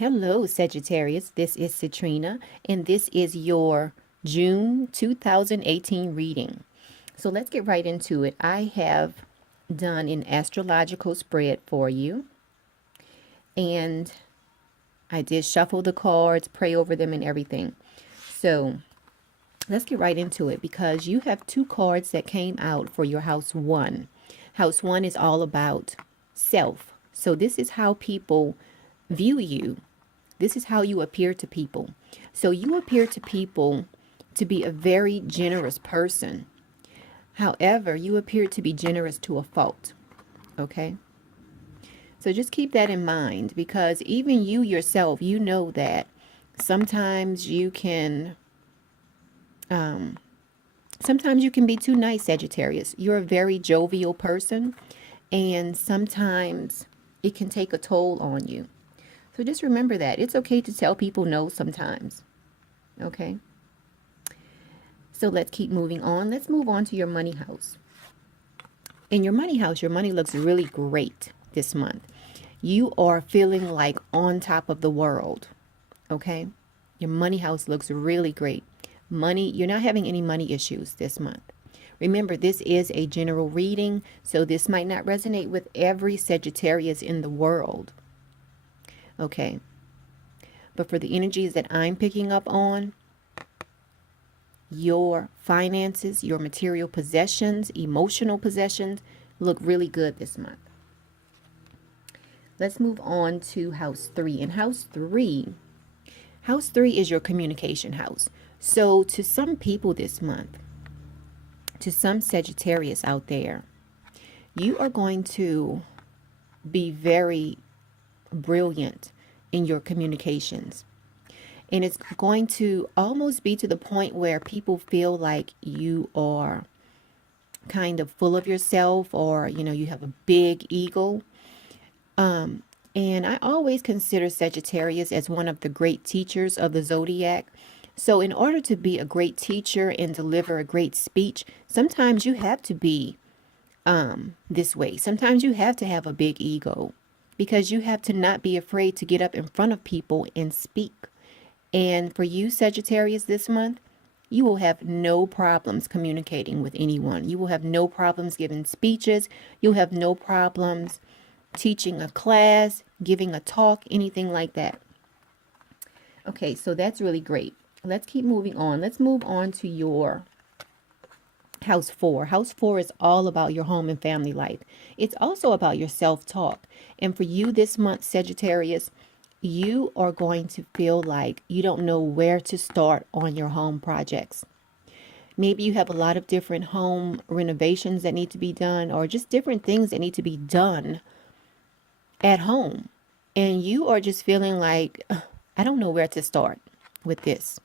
Hello, Sagittarius. This is Citrina, and this is your June 2018 reading. So let's get right into it. I have done an astrological spread for you, and I did shuffle the cards, pray over them, and everything. So let's get right into it because you have two cards that came out for your house one. House one is all about self. So this is how people view you. This is how you appear to people. So you appear to people to be a very generous person. However, you appear to be generous to a fault. Okay? So just keep that in mind because even you yourself, you know that sometimes you can be too nice, Sagittarius. You're a very jovial person, and sometimes it can take a toll on you. So just remember that. It's okay to tell people no sometimes. Okay? So let's keep moving on. Let's move on to your money house. In your money house, your money looks really great this month. You are feeling like on top of the world. Okay? Your money house looks really great. Money, you're not having any money issues this month. Remember, this is a general reading, so this might not resonate with every Sagittarius in the world. Okay. But for the energies that I'm picking up on, your finances, your material possessions, emotional possessions look really good this month. Let's move on to house three. In house three is your communication house. So to some people this month, to some Sagittarius out there, you are going to be very brilliant in your communications. And it's going to almost be to the point where people feel like you are kind of full of yourself, or, you have a big ego. And I always consider Sagittarius as one of the great teachers of the zodiac. So in order to be a great teacher and deliver a great speech, sometimes you have to be this way. Sometimes you have to have a big ego because you have to not be afraid to get up in front of people and speak. And for you, Sagittarius, this month, you will have no problems communicating with anyone. You will have no problems giving speeches. You'll have no problems teaching a class, giving a talk, anything like that. Okay, so that's really great. Let's keep moving on. Let's move on to your house four. House four is all about your home and family life. It's also about your self-talk. And for you this month, Sagittarius, you are going to feel like you don't know where to start on your home projects. Maybe you have a lot of different home renovations that need to be done, or just different things that need to be done at home. And you are just feeling like, I don't know where to start with this.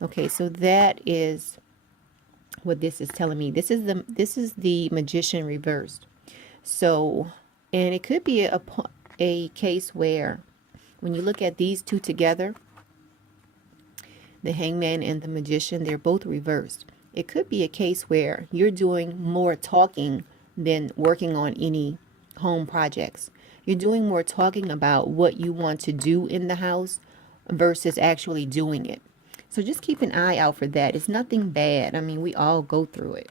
Okay, so that is what this is telling me. This is the Magician reversed. So, and it could be a case where when you look at these two together, the Hangman and the Magician, they're both reversed. It could be a case where you're doing more talking than working on any home projects. You're doing more talking about what you want to do in the house versus actually doing it. So just keep an eye out for that. It's nothing bad. I mean, we all go through it.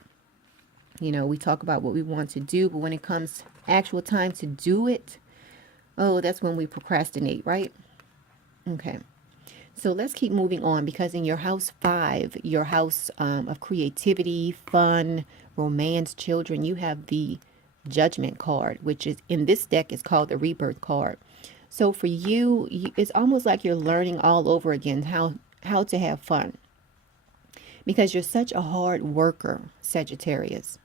We talk about what we want to do, but when it comes actual time to do it, oh, that's when we procrastinate, right? Okay. So let's keep moving on because in your house five, your house of creativity, fun, romance, children, you have the Judgment card, which is in this deck is called the Rebirth card. So for you, it's almost like you're learning all over again how to have fun because you're such a hard worker, Sagittarius.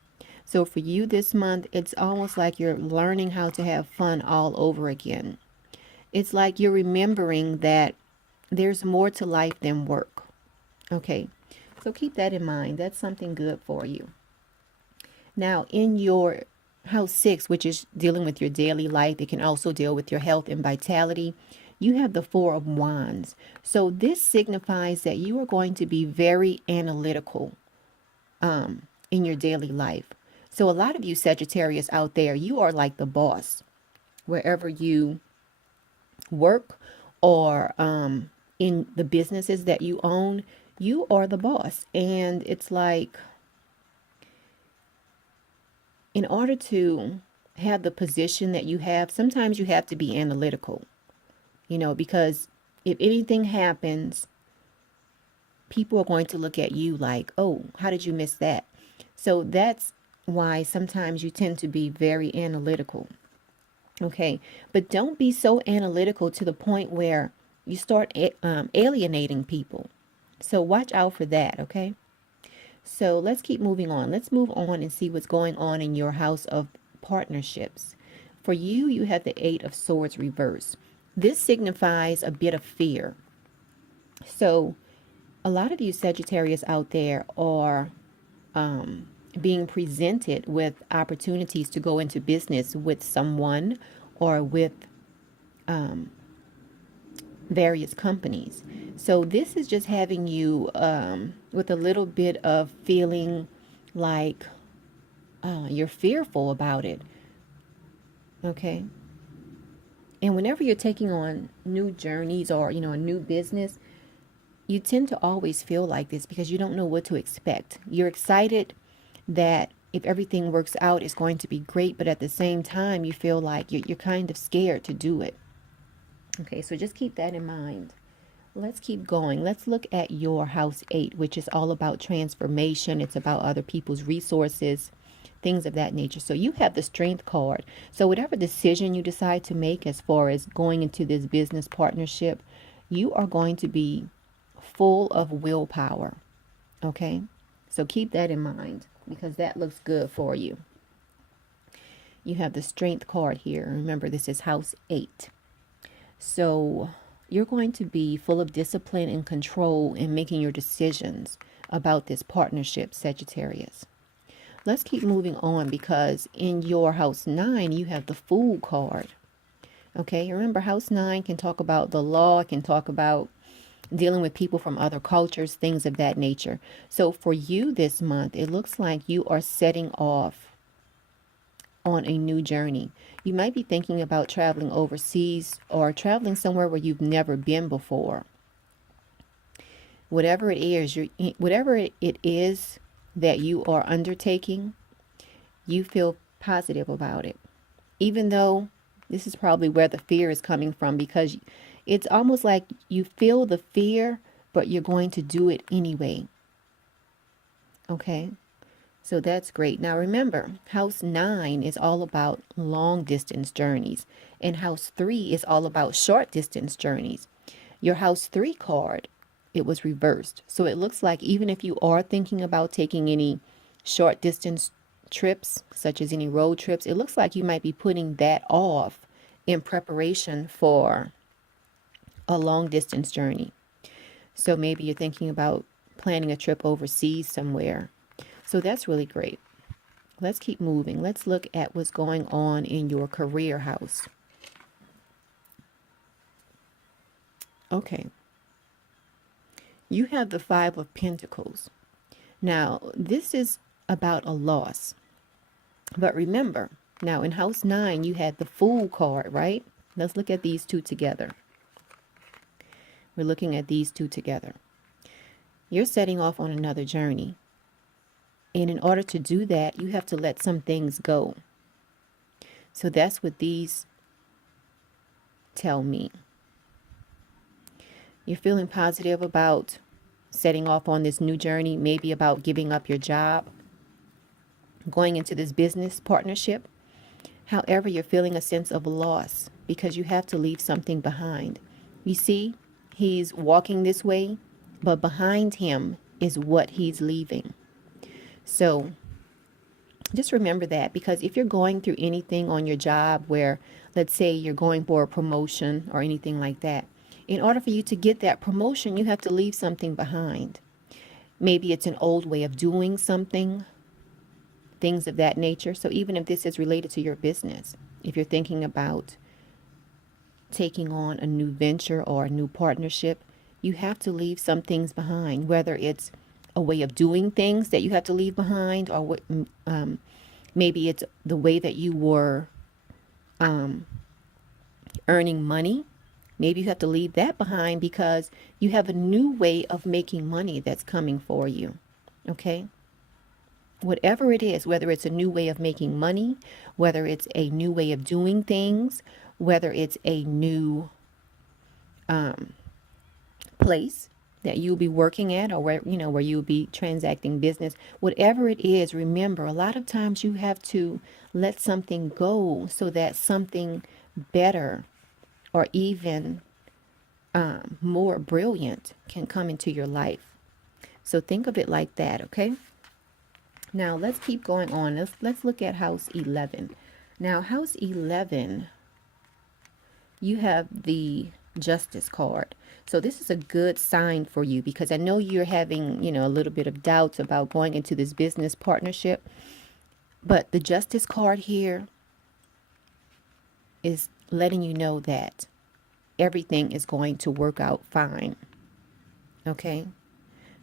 So for you this month, it's almost like you're learning how to have fun all over again. It's like you're remembering that there's more to life than work. Okay, so keep that in mind. That's something good for you. Now, in your house six, which is dealing with your daily life, it can also deal with your health and vitality. You have the Four of Wands. So this signifies that you are going to be very analytical in your daily life. So a lot of you Sagittarius out there, you are like the boss wherever you work or in the businesses that you own, you are the boss. And it's like, in order to have the position that you have, sometimes you have to be analytical, because if anything happens, people are going to look at you like, oh, how did you miss that? So that's why sometimes you tend to be very analytical. Okay. But don't be so analytical to the point where you start alienating people. So watch out for that. Okay. So let's keep moving on. Let's move on and see what's going on in your house of partnerships. For you, you have the Eight of Swords reversed. This signifies a bit of fear. So a lot of you Sagittarius out there are being presented with opportunities to go into business with someone or with various companies. So this is just having you with a little bit of feeling like you're fearful about it. Okay. And whenever you're taking on new journeys or, a new business, you tend to always feel like this because you don't know what to expect. You're excited that if everything works out, it's going to be great. But at the same time, you feel like you're kind of scared to do it. Okay, so just keep that in mind. Let's keep going. Let's look at your house 8, which is all about transformation. It's about other people's resources, things of that nature. So you have the Strength card. So whatever decision you decide to make as far as going into this business partnership, you are going to be full of willpower. Okay, so keep that in mind because that looks good for you. You have the Strength card here. Remember, this is house 8. So you're going to be full of discipline and control in making your decisions about this partnership, Sagittarius. Let's keep moving on because in your house 9, you have the Fool card. Okay, remember, house 9 can talk about the law, it can talk about dealing with people from other cultures, things of that nature. So for you this month, it looks like you are setting off on a new journey. You might be thinking about traveling overseas or traveling somewhere where you've never been before. Whatever it is that you are undertaking, you feel positive about it. Even though this is probably where the fear is coming from, because it's almost like you feel the fear, but you're going to do it anyway. Okay. So that's great. Now remember, house 9 is all about long distance journeys, and house 3 is all about short distance journeys. Your house 3 card, it was reversed. So it looks like even if you are thinking about taking any short distance trips, such as any road trips, it looks like you might be putting that off in preparation for a long distance journey. So maybe you're thinking about planning a trip overseas somewhere. So that's really great. Let's keep moving. Let's look at what's going on in your career house. Okay. You have the 5 of Pentacles. Now, this is about a loss. But remember, now in house 9, you had the Fool card, right? Let's look at these two together. We're looking at these two together. You're setting off on another journey. And in order to do that, you have to let some things go. So that's what these tell me. You're feeling positive about setting off on this new journey, maybe about giving up your job, going into this business partnership. However, you're feeling a sense of loss because you have to leave something behind. You see, he's walking this way, but behind him is what he's leaving. So just remember that, because if you're going through anything on your job where, let's say you're going for a promotion or anything like that, in order for you to get that promotion, you have to leave something behind. Maybe it's an old way of doing something, things of that nature. So even if this is related to your business, if you're thinking about taking on a new venture or a new partnership, you have to leave some things behind, whether it's a way of doing things that you have to leave behind, or maybe it's the way that you were earning money, Maybe you have to leave that behind because you have a new way of making money that's coming for you. Okay? Whatever it is, whether it's a new way of making money, whether it's a new way of doing things, whether it's a new place that you'll be working at, or where you'll be transacting business, whatever it is, remember, a lot of times you have to let something go so that something better or even more brilliant can come into your life. So think of it like that, okay? Now let's keep going on. Let's look at house 11. Now house 11, you have the Justice card. So this is a good sign for you, because I know you're having, a little bit of doubts about going into this business partnership. But the Justice card here is letting you know that everything is going to work out fine. Okay?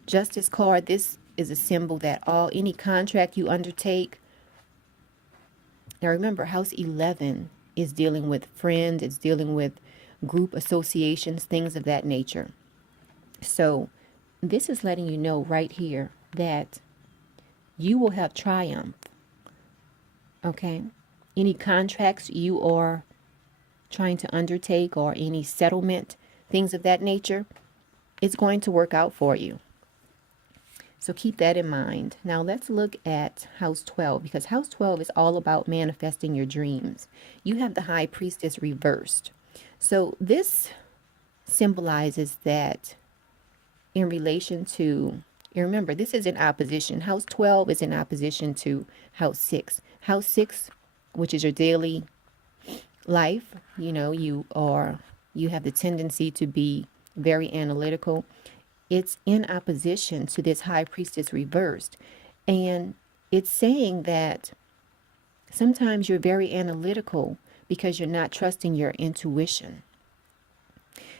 Justice card, this is a symbol that any contract you undertake. Now remember, house 11 is dealing with friends, it's dealing with group associations, things of that nature. So this is letting you know right here that you will have triumph. Okay? Any contracts you are trying to undertake, or any settlement, things of that nature, it's going to work out for you. So keep that in mind. Now let's look at house 12, because house 12 is all about manifesting your dreams. You have the High Priestess reversed. So this symbolizes that in relation to, remember, this is in opposition. House 12 is in opposition to house 6. House 6, which is your daily life, you have the tendency to be very analytical. It's in opposition to this High Priestess reversed. And it's saying that sometimes you're very analytical because you're not trusting your intuition.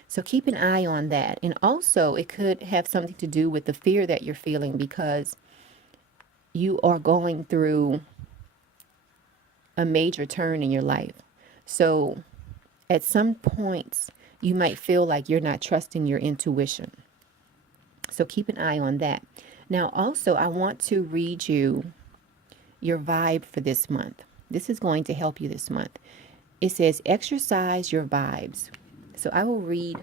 So keep an eye on that. And also it could have something to do with the fear that you're feeling, because you are going through a major turn in your life. So at some points you might feel like you're not trusting your intuition. So keep an eye on that. Now also, I want to read you your vibe for this month. This is going to help you this month. It says, exercise your vibes. So I will read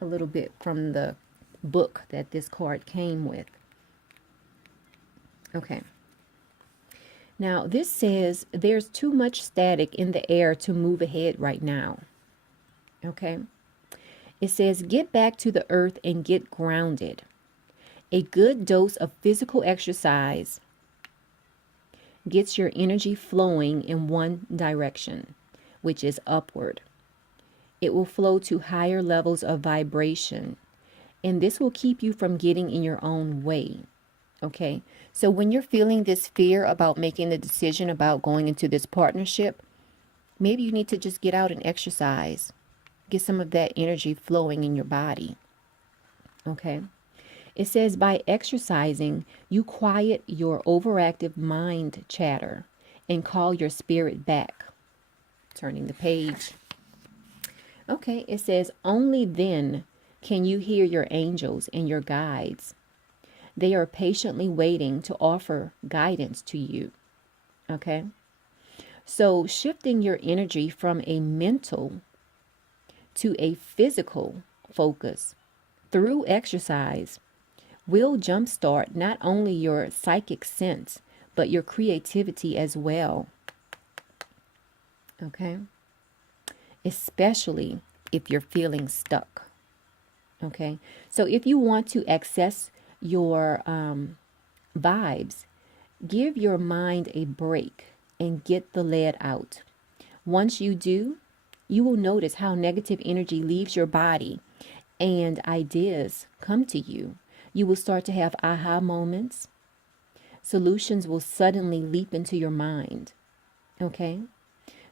a little bit from the book that this card came with. Okay. Now this says, there's too much static in the air to move ahead right now. Okay. It says, get back to the earth and get grounded. A good dose of physical exercise gets your energy flowing in one direction, which is upward. It will flow to higher levels of vibration, and this will keep you from getting in your own way. Okay, so when you're feeling this fear about making the decision about going into this partnership, maybe you need to just get out and exercise. Get some of that energy flowing in your body. Okay. It says, by exercising, you quiet your overactive mind chatter and call your spirit back. Turning the page. Okay, it says, only then can you hear your angels and your guides. They are patiently waiting to offer guidance to you. Okay, so shifting your energy from a mental to a physical focus through exercise will jumpstart not only your psychic sense, but your creativity as well. Okay? Especially if you're feeling stuck. Okay? So if you want to access your vibes, give your mind a break and get the lead out. Once you do, you will notice how negative energy leaves your body and ideas come to you. You will start to have aha moments. Solutions will suddenly leap into your mind. Okay?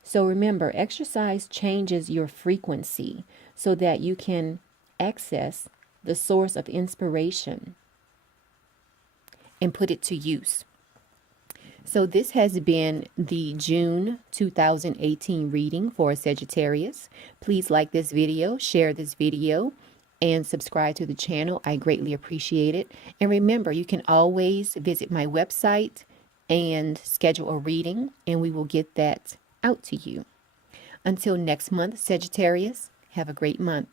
So remember, exercise changes your frequency so that you can access the source of inspiration and put it to use. So this has been the June 2018 reading for Sagittarius. Please like this video, share this video, and subscribe to the channel. I greatly appreciate it. And remember, you can always visit my website and schedule a reading, and we will get that out to you. Until next month, Sagittarius, have a great month.